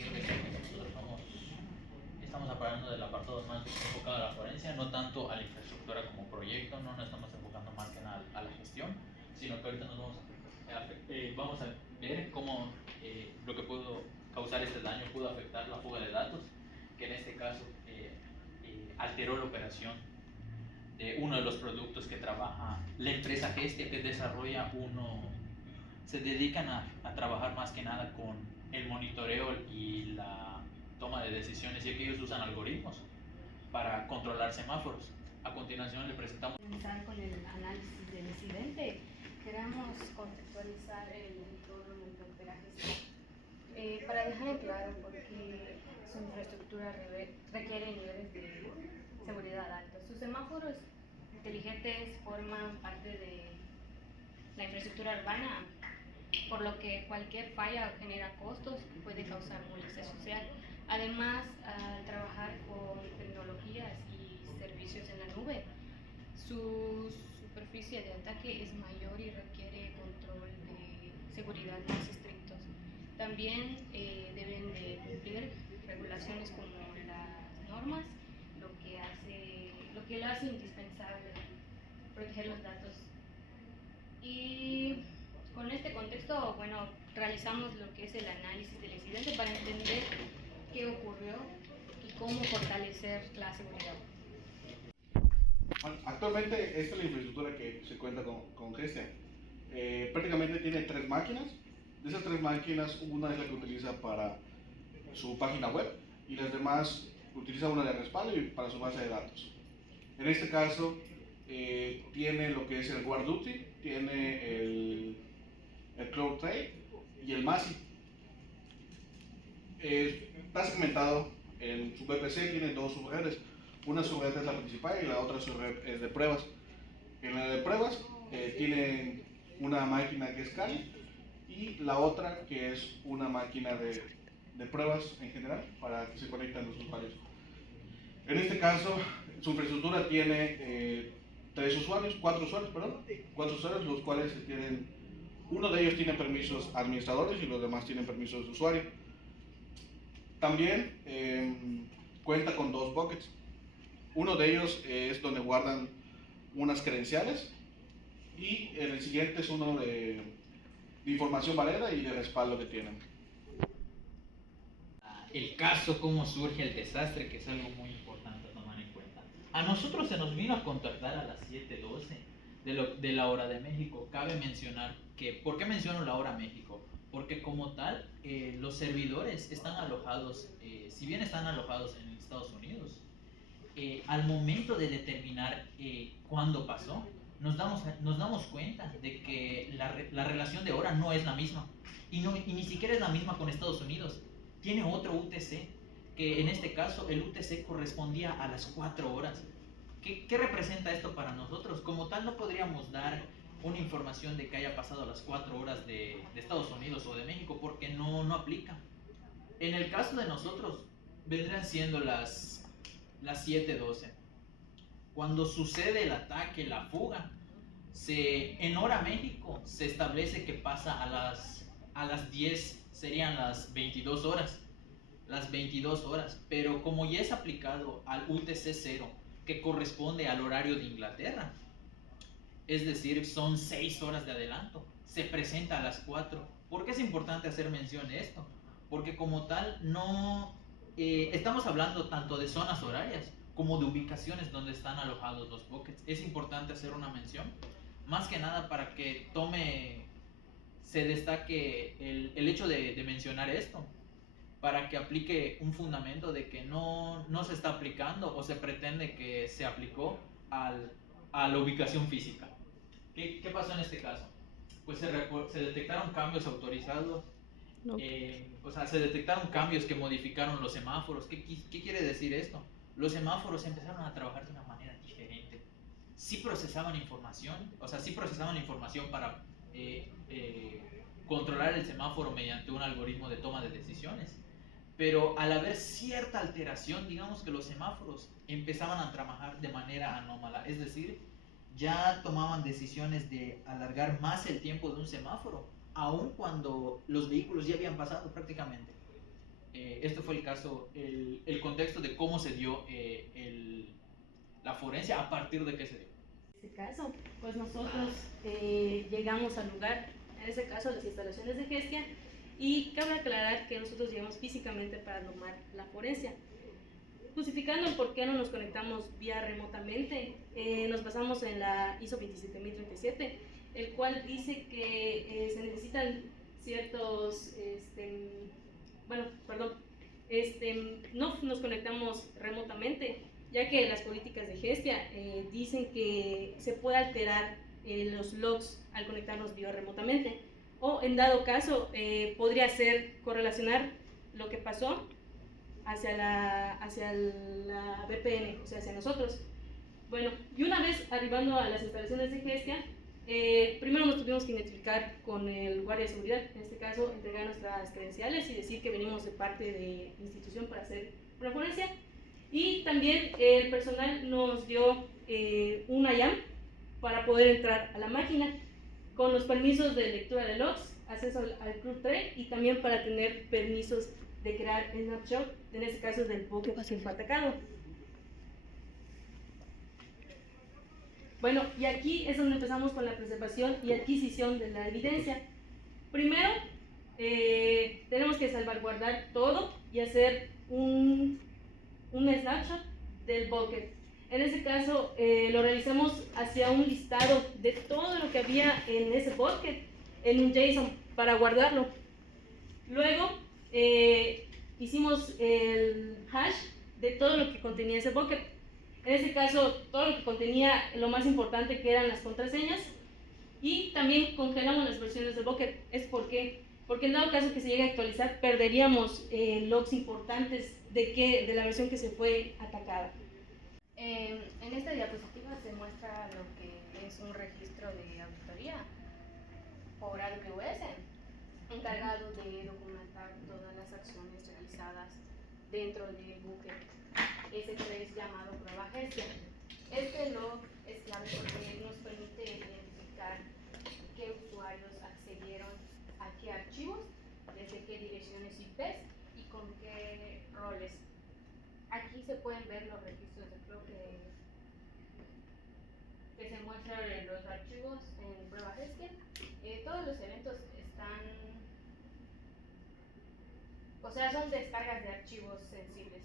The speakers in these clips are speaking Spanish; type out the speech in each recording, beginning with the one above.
partir de que nosotros estamos hablando del apartado más enfocado a la forencia, no tanto a la infraestructura como proyecto, no nos estamos enfocando más que nada a la gestión, sino que ahorita nos vamos a ver cómo lo que pudo causar este daño pudo afectar la fuga de datos, que en este caso alteró la operación de uno de los productos que trabaja la empresa Gestia, que desarrolla se dedican a trabajar más que nada con el monitoreo y la toma de decisiones, ya que ellos usan algoritmos para controlar semáforos. A continuación le presentamos. Comenzar con el análisis del incidente. Queremos contextualizar el entorno en el que opera Gestia, para dejar en claro por qué su infraestructura requiere niveles de seguridad altos. Sus semáforos inteligentes forman parte de la infraestructura urbana, por lo que cualquier falla genera costos y puede causar molestia social. Además, al trabajar con tecnologías y servicios en la nube, su superficie de ataque es mayor y requiere control de seguridad más estrictos. También deben de cumplir regulaciones como las normas, lo que lo hace indispensable proteger los datos. Y con este contexto, bueno, realizamos lo que es el análisis del incidente para entender qué ocurrió y cómo fortalecer la seguridad. Bueno, actualmente esta es la infraestructura que se cuenta con Gestia. Prácticamente tiene 3 máquinas. De esas 3 máquinas, una es la que utiliza para su página web y las demás utilizan una de respaldo y para su base de datos. En este caso, tiene lo que es el WarDuty, tiene el CloudTrade y el MASI. Está segmentado en su VPC, tiene 2 subredes. Una subred es la principal y la otra subred es de pruebas. En la de pruebas tienen una máquina que es Kali y la otra que es una máquina de pruebas en general para que se conecten los usuarios. En este caso, su infraestructura tiene 4 usuarios, los cuales uno de ellos tiene permisos administradores y los demás tienen permisos de usuario. También cuenta con 2 buckets. Uno de ellos es donde guardan unas credenciales y el siguiente es uno de información valera y de respaldo que tienen. El caso, cómo surge el desastre, que es algo muy importante a tomar en cuenta. A nosotros se nos vino a contactar a las 7:12 de la hora de México. Cabe mencionar que, ¿por qué menciono la hora México? Porque como tal, los servidores están alojados, si bien están alojados en Estados Unidos, al momento de determinar cuándo pasó, nos damos cuenta de que la relación de hora no es la misma y ni siquiera es la misma con Estados Unidos. Tiene otro UTC, que en este caso el UTC correspondía a las 4 horas. ¿Qué representa esto para nosotros? Como tal no podríamos dar una información de que haya pasado a las 4 horas de Estados Unidos o de México porque no aplica. En el caso de nosotros vendrán siendo las 7:12. Cuando sucede el ataque, la fuga, en hora México se establece que pasa a las 10, serían las 22 horas. Las 22 horas, pero como ya es aplicado al UTC 0, que corresponde al horario de Inglaterra, es decir, son 6 horas de adelanto, se presenta a las 4. ¿Por qué es importante hacer mención de esto? Porque como tal no estamos hablando tanto de zonas horarias como de ubicaciones donde están alojados los buckets. Es importante hacer una mención, más que nada para que se destaque el hecho de mencionar esto, para que aplique un fundamento de que no se está aplicando o se pretende que se aplicó a la ubicación física. ¿Qué pasó en este caso? Pues se detectaron cambios autorizados. No. O sea, se detectaron cambios que modificaron los semáforos. ¿Qué quiere decir esto? Los semáforos empezaron a trabajar de una manera diferente. Sí procesaban información, o sea, sí procesaban información para controlar el semáforo mediante un algoritmo de toma de decisiones. Pero al haber cierta alteración, digamos que los semáforos empezaban a trabajar de manera anómala. Es decir, ya tomaban decisiones de alargar más el tiempo de un semáforo, aun cuando los vehículos ya habían pasado prácticamente. este fue el caso, el contexto de cómo se dio la forencia, a partir de qué se dio. En este caso, pues nosotros llegamos al lugar, en este caso las instalaciones de Gestia, y cabe aclarar que nosotros llegamos físicamente para tomar la forencia. Justificando el por qué no nos conectamos vía remotamente, nos basamos en la ISO 27037, el cual dice que se necesitan ciertos, no nos conectamos remotamente, ya que las políticas de Gestia dicen que se puede alterar los logs al conectarnos vía remotamente, o en dado caso podría ser correlacionar lo que pasó hacia la VPN, o sea, hacia nosotros. Bueno, y una vez arribando a las instalaciones de Gestia, primero nos tuvimos que identificar con el guardia de seguridad, en este caso entregar nuestras credenciales y decir que venimos de parte de institución para hacer una forencia. Y también el personal nos dio una IAM para poder entrar a la máquina con los permisos de lectura de logs, acceso al Club Trade y también para tener permisos de crear snapshot, en este caso del buque que fue atacado. Bueno, y aquí es donde empezamos con la preservación y adquisición de la evidencia. Primero, tenemos que salvaguardar todo y hacer un snapshot del bucket. En este caso, lo realizamos hacia un listado de todo lo que había en ese bucket, en un JSON, para guardarlo. Luego, hicimos el hash de todo lo que contenía ese bucket. En este caso, todo lo que contenía lo más importante, que eran las contraseñas, y también congelamos las versiones del bucket. ¿Es por qué? Porque en dado caso que se llegue a actualizar, perderíamos logs importantes de la versión que se fue atacada. En esta diapositiva se muestra lo que es un registro de auditoría por AWS, encargado de documentar todas las acciones realizadas dentro del buque S3 llamado Prueba Gestia. Este log es clave porque nos permite identificar qué usuarios accedieron a qué archivos, desde qué direcciones IP y con qué roles. Aquí se pueden ver los registros de flow que se muestran en los archivos en Prueba Gestia. Todos los eventos están, o sea, son descargas de archivos sensibles.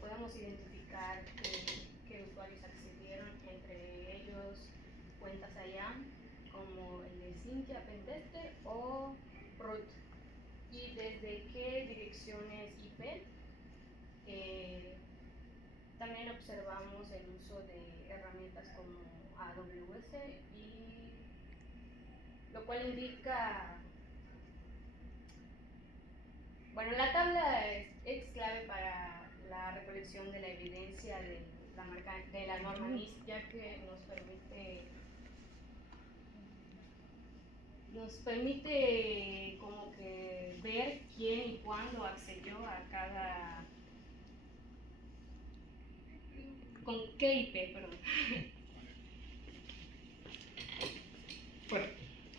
Podemos identificar qué usuarios accedieron, entre ellos cuentas IAM como el de Cynthia Pentester o root, y desde qué direcciones IP. También observamos el uso de herramientas como AWS, y lo cual indica, bueno, la tabla es clave para la recolección de la evidencia de la marca de la norma NIST, ya que nos permite como que ver quién y cuándo accedió a cada, con qué IP, perdón. Bueno,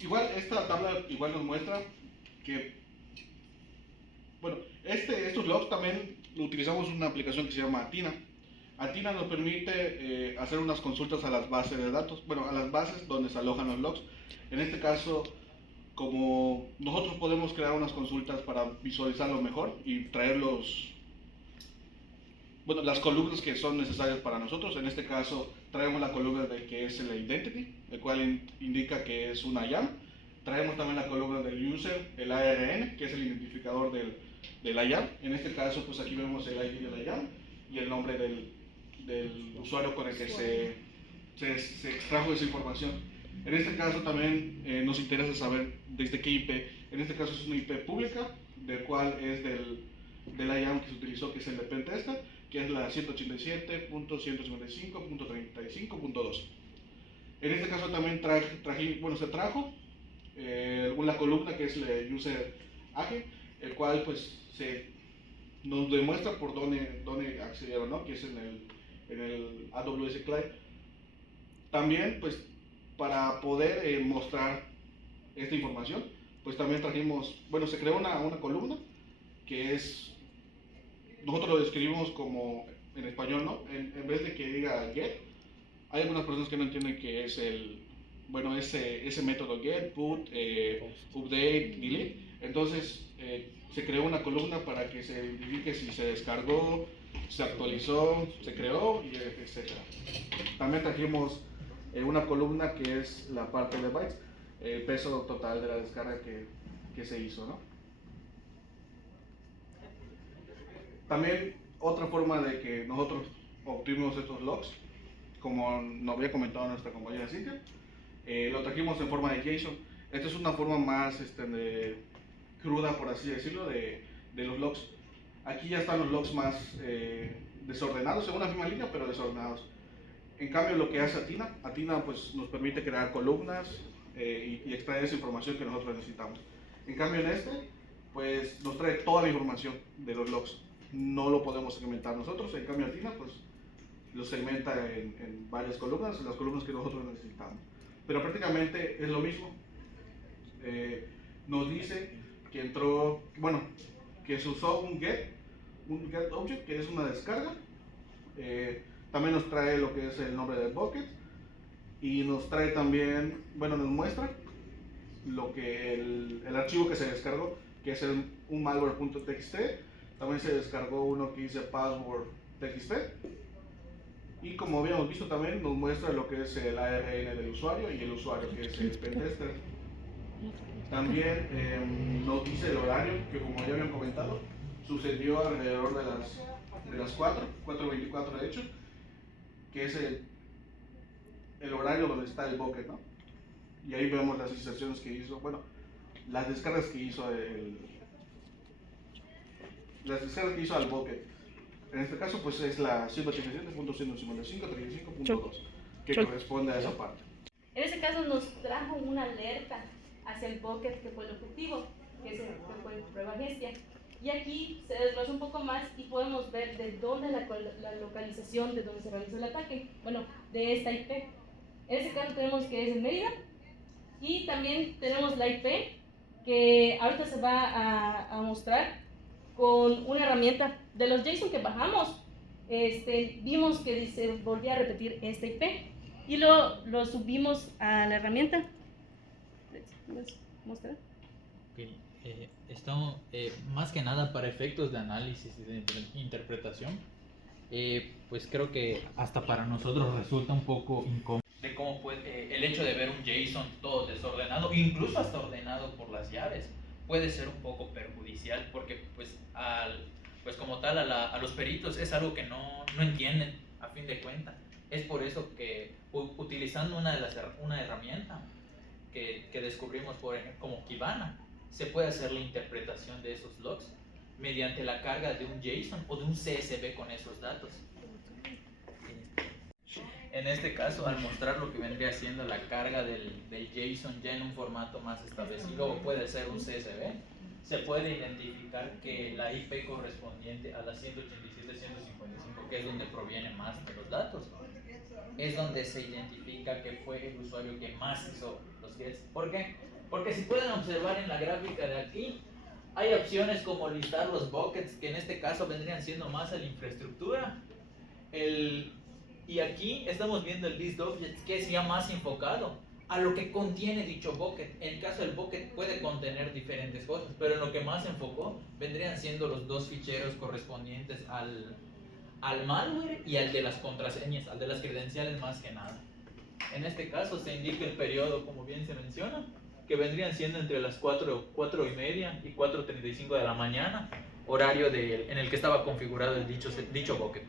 igual esta tabla igual nos muestra que, bueno, estos logs también utilizamos una aplicación que se llama Athena. Athena nos permite hacer unas consultas a las bases de datos, bueno, a las bases donde se alojan los logs. En este caso, como nosotros podemos crear unas consultas para visualizarlo mejor y traer las columnas que son necesarias para nosotros. En este caso traemos la columna de que es el identity, el cual indica que es una IAM. Traemos también la columna del user, el ARN, que es el identificador del IAM. En este caso, pues aquí vemos el ID de la IAM y el nombre del usuario con el que se extrajo esa información. En este caso también nos interesa saber desde qué IP. En este caso es una IP pública, del cual es del IAM que se utilizó, que es el de Pentester, que es la 187.155.35.2. En este caso también se trajo una columna que es el user AG, el cual pues nos demuestra por dónde accedieron, ¿no? Que es en el AWS Cloud. También pues para poder mostrar esta información, pues también trajimos, se creó una columna que es, nosotros lo describimos como en español, ¿no? En vez de que diga get, hay algunas personas que no entienden que es ese método get, put, update, delete. Entonces se creó una columna para que se identifique si se descargó, se actualizó, se creó, y etc. También trajimos una columna que es la parte de bytes, el peso total de la descarga que se hizo, ¿no? También otra forma de que nosotros obtuvimos estos logs, como nos había comentado nuestra compañera Cintia, lo trajimos en forma de JSON. Esta es una forma más cruda, por así decirlo, de los logs. Aquí ya están los logs más desordenados, según la misma línea, pero desordenados. En cambio, lo que hace Athena pues, nos permite crear columnas y extraer esa información que nosotros necesitamos. En cambio, en pues nos trae toda la información de los logs. No lo podemos segmentar nosotros. En cambio, Athena pues lo segmenta en varias columnas, las columnas que nosotros necesitamos. Pero prácticamente es lo mismo. Nos dice que entró, que se usó un get object, que es una descarga. También nos trae lo que es el nombre del bucket, y nos trae también, nos muestra lo que el archivo que se descargó, que es un malware.txt. También se descargó uno que dice password.txt, y como habíamos visto también nos muestra lo que es el ARN del usuario y el usuario, que es el pentester. También nos dice el horario, que como ya habían comentado, sucedió alrededor de las 4:24 de hecho, que es el horario donde está el bucket, ¿no? Y ahí vemos las inserciones que hizo, las descargas que hizo al bucket. En este caso pues es la 187.155.35.2, que corresponde a esa parte. En este caso nos trajo una alerta hacia el bucket, que fue el objetivo, que fue prueba Gestia. Y aquí se desglosa un poco más y podemos ver de dónde la localización de donde se realizó el ataque, de esta IP. En este caso tenemos que es en Mérida, y también tenemos la IP que ahorita se va a mostrar con una herramienta. De los JSON que bajamos, vimos que se volvía a repetir esta IP y lo subimos a la herramienta. ¿Puedes mostrar? Okay. Estamos, más que nada para efectos de análisis y de interpretación, pues creo que hasta para nosotros resulta un poco incómodo de cómo puede, el hecho de ver un JSON todo desordenado, incluso hasta ordenado por las llaves, puede ser un poco perjudicial, porque pues como tal a los peritos es algo que no entienden a fin de cuentas. Es por eso que utilizando una herramienta que descubrimos, por ejemplo, como Kibana, se puede hacer la interpretación de esos logs mediante la carga de un JSON o de un CSV con esos datos. En este caso, al mostrar lo que vendría siendo la carga del JSON ya en un formato más establecido, o puede ser un CSV, se puede identificar que la IP correspondiente a la 187.155, que es donde proviene más de los datos, es donde se identifica que fue el usuario que más hizo los gets. ¿Por qué? Porque si pueden observar en la gráfica de aquí, hay opciones como listar los buckets, que en este caso vendrían siendo más a la infraestructura. Y aquí estamos viendo el list objects, que es ya más enfocado a lo que contiene dicho bucket. En el caso del bucket puede contener diferentes cosas, pero en lo que más se enfocó vendrían siendo los dos ficheros correspondientes al malware y al de las contraseñas, al de las credenciales más que nada. En este caso se indica el periodo, como bien se menciona, que vendrían siendo entre las 4:30 y 4:35 de la mañana, horario en el que estaba configurado el dicho bucket.